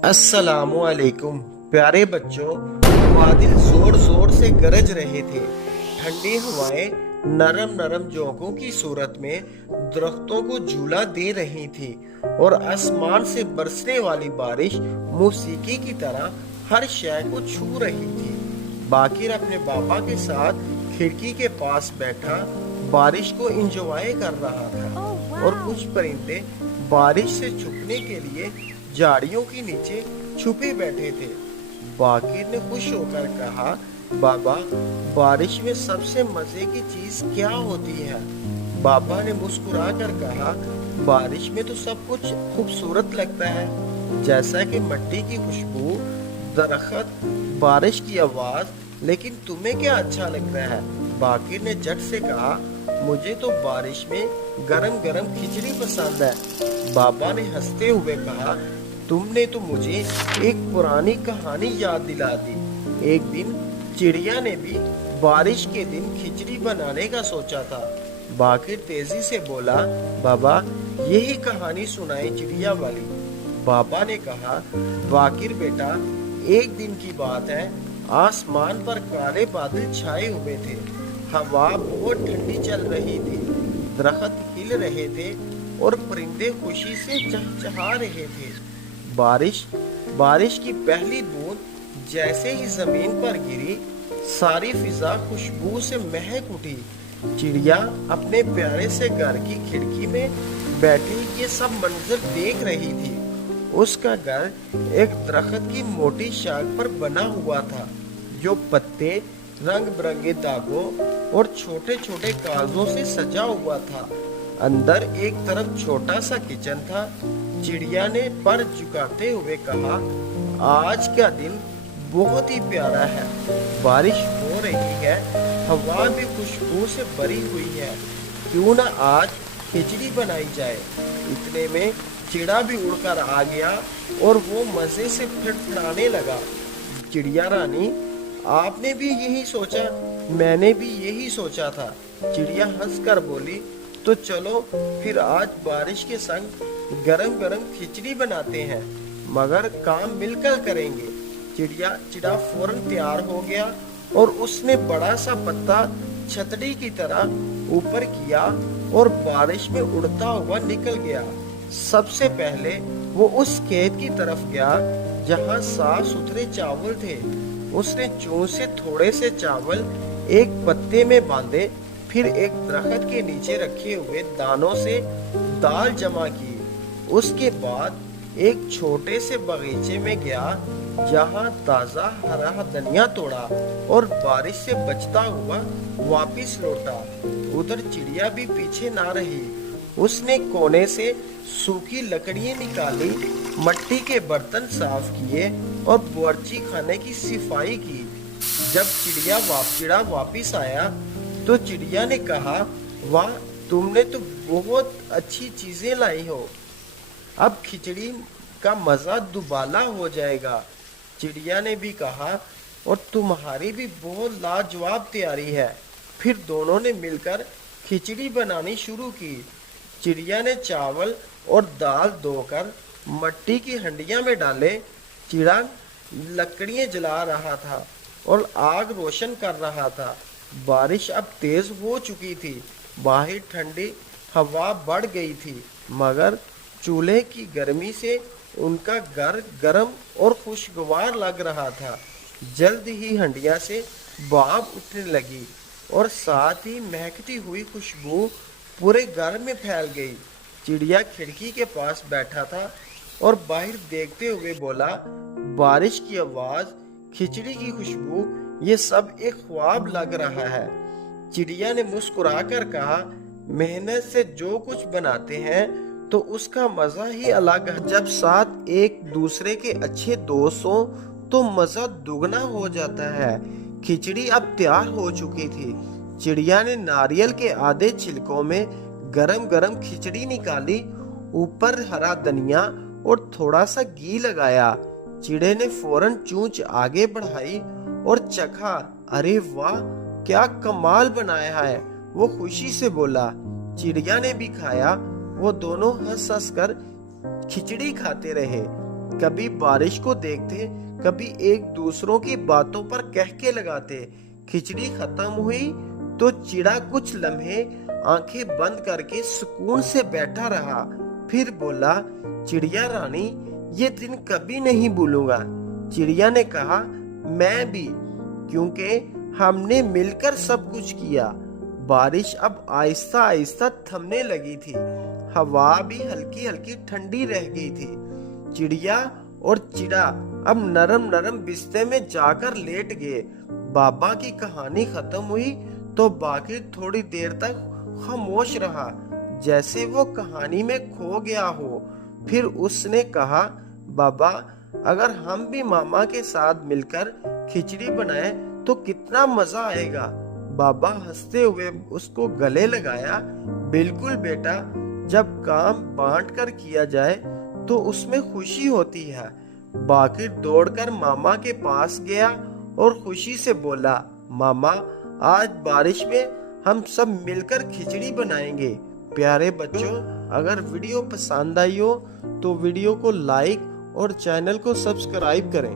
अस्सलामु अलैकुम प्यारे बच्चों। बादल जोर जोर से गरज रहे थे। ठंडी हवाएं नरम नरम झोंकों की सूरत में दरख्तों को झूला दे रही थी और आसमान से बरसने वाली बारिश मौसीकी की तरह हर शय को छू रही थी। बाकिर अपने पापा के साथ खिड़की के पास बैठा बारिश को इंजॉय कर रहा था और कुछ परिंदे बारिश से छुपने के लिए झाड़ियों के नीचे छुपे बैठे थे। बाकिर ने खुश होकर कहा, बाबा, बारिश में सबसे मजे की चीज क्या होती है? बाबा ने मुस्कुरा कर कहा, बारिश में तो सब कुछ खूबसूरत लगता है, जैसा कि मिट्टी की खुशबू, दरख्त, बारिश की आवाज। लेकिन तुम्हें क्या अच्छा लगता है? बाकिर ने झट से कहा, मुझे तो बारिश में गरम गरम खिचड़ी पसंद है। बाबा ने हंसते हुए कहा, तुमने तो मुझे एक पुरानी कहानी याद दिला दी। एक दिन चिड़िया ने भी बारिश के दिन खिचड़ी बनाने का सोचा था। बाकिर तेजी से बोला, बाबा, यही कहानी सुनाई चिड़िया वाली। बाबा ने कहा, बाकिर बेटा, एक दिन की बात है, आसमान पर काले बादल छाए हुए थे। हवा बहुत ठंडी चल रही थी, दरख्त हिल रहे थे और परिंदे खुशी से चहचहा रहे थे। बारिश की पहली बूंद जैसे ही जमीन पर गिरी, सारी फिजा खुशबू से महक उठी। चिड़िया अपने प्यारे से घर की खिड़की में बैठी ये सब मंजर देख रही थी। उसका घर एक दरख्त की मोटी शाख पर बना हुआ था, जो पत्ते, रंग बिरंगे धागों और छोटे छोटे कागजों से सजा हुआ था। अंदर एक तरफ छोटा सा किचन था। चिड़िया ने पर झुकाते हुए कहा, आज का दिन बहुत ही प्यारा है। बारिश हो रही है, हवा भी खुशबू से भरी हुई है। क्यों ना आज खिचड़ी बनाई जाए। इतने में चिड़ा भी उड़कर आ गया और वो मजे से फड़फड़ाने लगा। चिड़िया रानी, आपने भी यही सोचा? मैंने भी यही सोचा था। चिड़िया हंसकर बोली, तो चलो फिर आज बारिश के संग गरम गरम खिचड़ी बनाते हैं, मगर काम मिलकर करेंगे। चिड़ा फौरन तैयार हो गया और उसने बड़ा सा पत्ता छतरी की तरह ऊपर किया और बारिश में उड़ता हुआ निकल गया। सबसे पहले वो उस खेत की तरफ गया जहाँ साफ सुथरे चावल थे। उसने चूं से थोड़े से चावल एक पत्ते में बांधे, फिर एक दरख्त के नीचे रखे हुए दानों से दाल जमा की। उसके बाद एक छोटे से बगीचे में गया जहाँ ताजा हरा धनिया तोड़ा और बारिश से बचता हुआ वापिस लौटा। उधर चिड़िया भी पीछे ना रही। उसने कोने से सूखी लकड़ियां निकाली, मिट्टी के बर्तन साफ किए और बावर्ची खाने की सफाई की। जब चिड़ा वापिस आया तो चिड़िया ने कहा, वाह, तुमने तो बहुत अच्छी चीजें लाई हो। अब खिचड़ी का मजा दुबाला हो जाएगा। चिड़िया ने भी कहा, और तुम्हारी भी बहुत लाजवाब तैयारी है। फिर दोनों ने मिलकर खिचड़ी बनानी शुरू की। चिड़िया ने चावल और दाल धोकर मिट्टी की हंडिया में डाले। चिड़ा लकड़ियां जला रहा था और आग रोशन कर रहा था। बारिश अब तेज हो चुकी थी। बाहर ठंडी हवा बढ़ गई थी, मगर चूल्हे की गर्मी से उनका घर गर्म और खुशगवार लग रहा था। जल्द ही हंडिया से भाप उठने लगी और साथ ही महकती हुई खुशबू पूरे घर में फैल गई। चिड़िया खिड़की के पास बैठा था और बाहर देखते हुए बोला, बारिश की आवाज, खिचड़ी की खुशबू, ये सब एक ख्वाब लग रहा है। चिड़िया ने मुस्कुरा कर कहा, मेहनत से जो कुछ बनाते हैं तो उसका मजा ही अलग है। जब साथ एक दूसरे के अच्छे दोस्त हो तो मजा दुगना हो जाता है। खिचड़ी अब तैयार हो चुकी थी। चिड़िया ने नारियल के आधे छिलकों में गरम गरम खिचड़ी निकाली, ऊपर हरा धनिया और थोड़ा सा घी लगाया। चिड़े ने फौरन चूंच आगे बढ़ाई और चखा। अरे वाह, क्या कमाल बनाया है, वो खुशी से बोला। चिड़िया ने भी खाया। वो दोनों हंस हंस कर खिचड़ी खाते रहे। कभी बारिश को देखते, कभी एक दूसरों की बातों पर कहके लगाते। खिचड़ी खत्म हुई तो चिड़ा कुछ लम्हे आंखें बंद करके सुकून से बैठा रहा। फिर बोला, चिड़िया रानी, ये दिन कभी नहीं भूलूंगा। चिड़िया ने कहा, मैं भी, क्योंकि हमने मिलकर सब कुछ किया। बारिश अब आहिस्ता आहिस्ता थमने लगी थी। हवा भी हल्की हल्की ठंडी रह गई थी। चिड़िया और चिड़ा अब नरम नरम बिस्तर में जाकर लेट गए। बाबा की कहानी खत्म हुई तो बाकी थोड़ी देर तक खामोश रहा, जैसे वो कहानी में खो गया हो। फिर उसने कहा, बाबा, अगर हम भी मामा के साथ मिलकर खिचड़ी बनाए तो कितना मजा आएगा। बाबा हंसते हुए उसको गले लगाया। बिल्कुल बेटा, जब काम बांट कर किया जाए तो उसमें खुशी होती है। बाकिर दौड़कर मामा के पास गया और खुशी से बोला, मामा, आज बारिश में हम सब मिलकर खिचड़ी बनाएंगे। प्यारे बच्चों, अगर वीडियो पसंद आई हो तो वीडियो को लाइक और चैनल को सब्सक्राइब करें।